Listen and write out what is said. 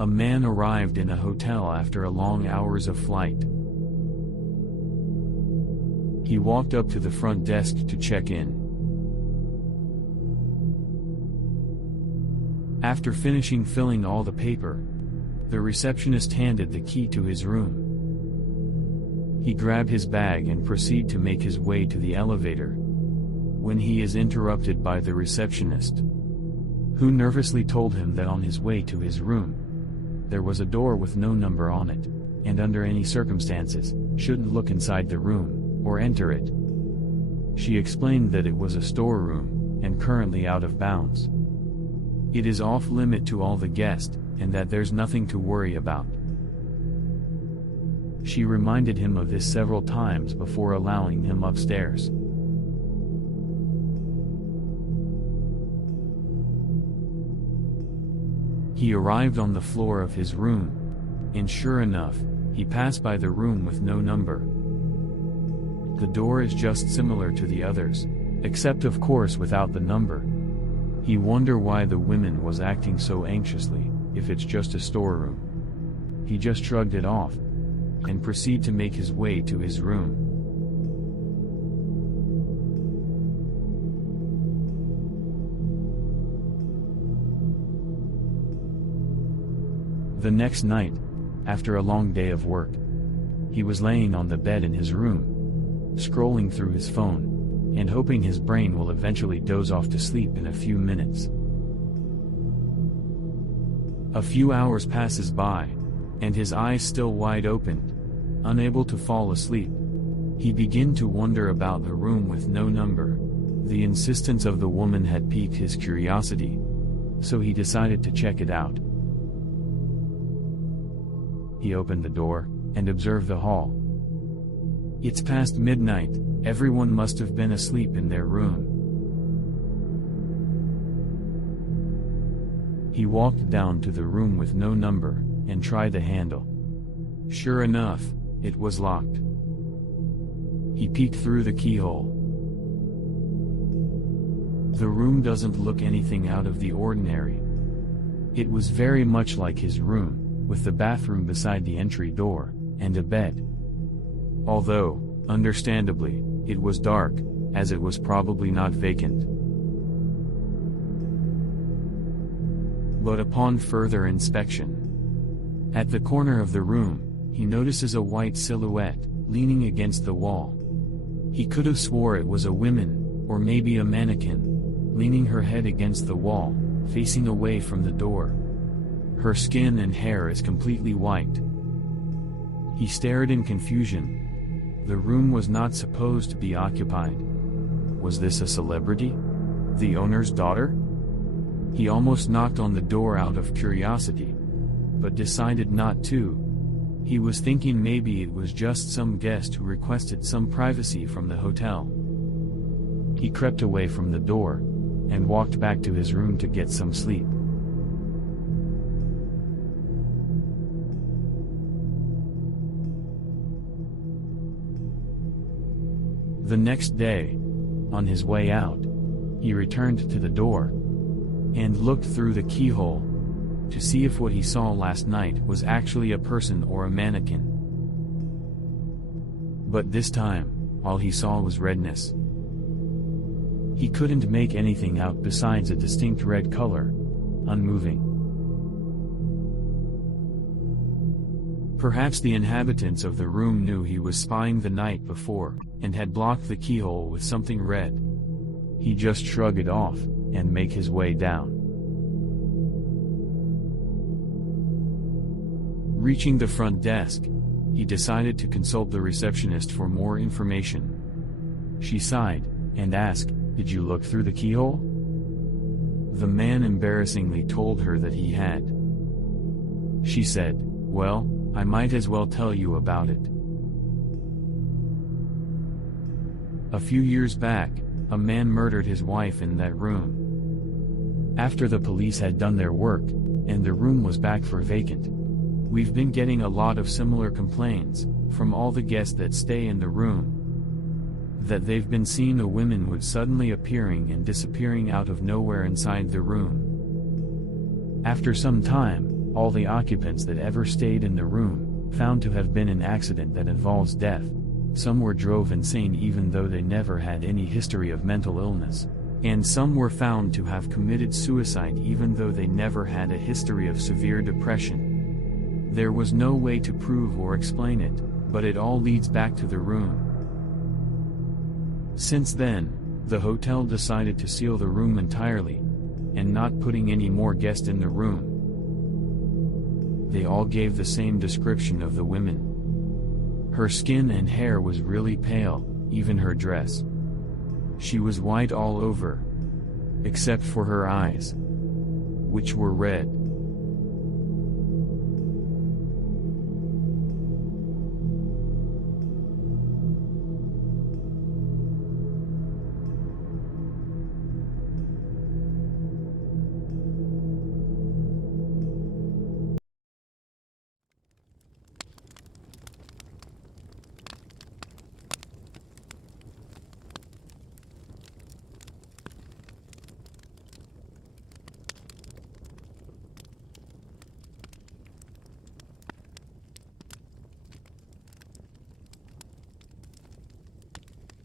A man arrived in a hotel after a long hours of flight. He walked up to the front desk to check in. After finishing filling all the paper, the receptionist handed the key to his room. He grabbed his bag and proceeded to make his way to the elevator, when he is interrupted by the receptionist, who nervously told him that on his way to his room, there was a door with no number on it, and under any circumstances, shouldn't look inside the room, or enter it. She explained that it was a storeroom, and currently out of bounds. It is off limit to all the guests, and that there's nothing to worry about. She reminded him of this several times before allowing him upstairs. He arrived on the floor of his room, and sure enough, he passed by the room with no number. The door is just similar to the others, except of course without the number. He wondered why the woman was acting so anxiously, if it's just a storeroom. He just shrugged it off, and proceeded to make his way to his room. The next night, after a long day of work, he was laying on the bed in his room, scrolling through his phone, and hoping his brain will eventually doze off to sleep in a few minutes. A few hours passes by, and his eyes still wide open, unable to fall asleep. He began to wonder about the room with no number. The insistence of the woman had piqued his curiosity, so he decided to check it out. He opened the door, and observed the hall. It's past midnight, everyone must have been asleep in their room. He walked down to the room with no number, and tried the handle. Sure enough, it was locked. He peeked through the keyhole. The room doesn't look anything out of the ordinary. It was very much like his room, with the bathroom beside the entry door, and a bed. Although, understandably, it was dark, as it was probably not vacant. But upon further inspection, at the corner of the room, he notices a white silhouette, leaning against the wall. He could have swore it was a woman, or maybe a mannequin, leaning her head against the wall, facing away from the door. Her skin and hair is completely white. He stared in confusion. The room was not supposed to be occupied. Was this a celebrity? The owner's daughter? He almost knocked on the door out of curiosity, but decided not to. He was thinking maybe it was just some guest who requested some privacy from the hotel. He crept away from the door, and walked back to his room to get some sleep. The next day, on his way out, he returned to the door, and looked through the keyhole, to see if what he saw last night was actually a person or a mannequin. But this time, all he saw was redness. He couldn't make anything out besides a distinct red color, unmoving. Perhaps the inhabitants of the room knew he was spying the night before, and had blocked the keyhole with something red. He just shrugged it off, and make his way down. Reaching the front desk, he decided to consult the receptionist for more information. She sighed, and asked, "Did you look through the keyhole?" The man embarrassingly told her that he had. She said, "Well, I might as well tell you about it. A few years back, a man murdered his wife in that room. After the police had done their work, and the room was back for vacant, we've been getting a lot of similar complaints, from all the guests that stay in the room, that they've been seeing a woman would suddenly appearing and disappearing out of nowhere inside the room. After some time, All the occupants that ever stayed in the room found to have been an accident that involves death. Some were drove insane even though they never had any history of mental illness. And some were found to have committed suicide even though they never had a history of severe depression. There was no way to prove or explain it, but it all leads back to the room. Since then, the hotel decided to seal the room entirely, and not putting any more guests in the room. They all gave the same description of the women. Her skin and hair was really pale, even her dress. She was white all over, except for her eyes, which were red.